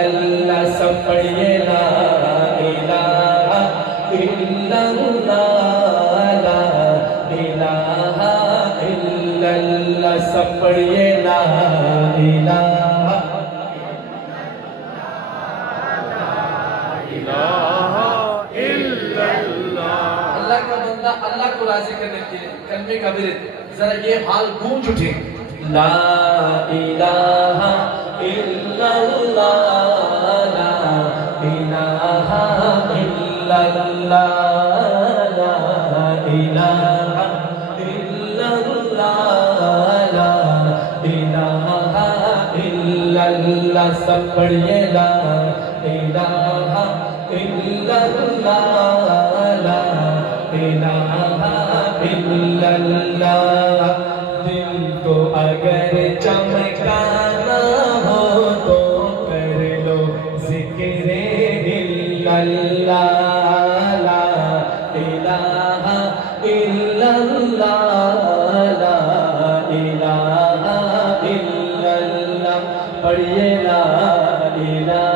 اللہ سب پڑھیے لا الہ الا اللہ لا الہ الا اللہ سب پڑھیے لا الہ اللہ کو راضی کرنے کے کلمے کا ورد ذرا یہ حال گونج اٹھے لا الہ الا اللہ لا الہ الا اللہ لا الہ الا اللہ لا الہ الا اللہ سب پڑھیے لا الہ الا اللہ لا الہ الا اللہ دل کو اگر چمکانا ہو تو کر لو ذکر الا اللہ لا الہ الا اللہ لا الہ الا اللہ پڑھیے لا الہ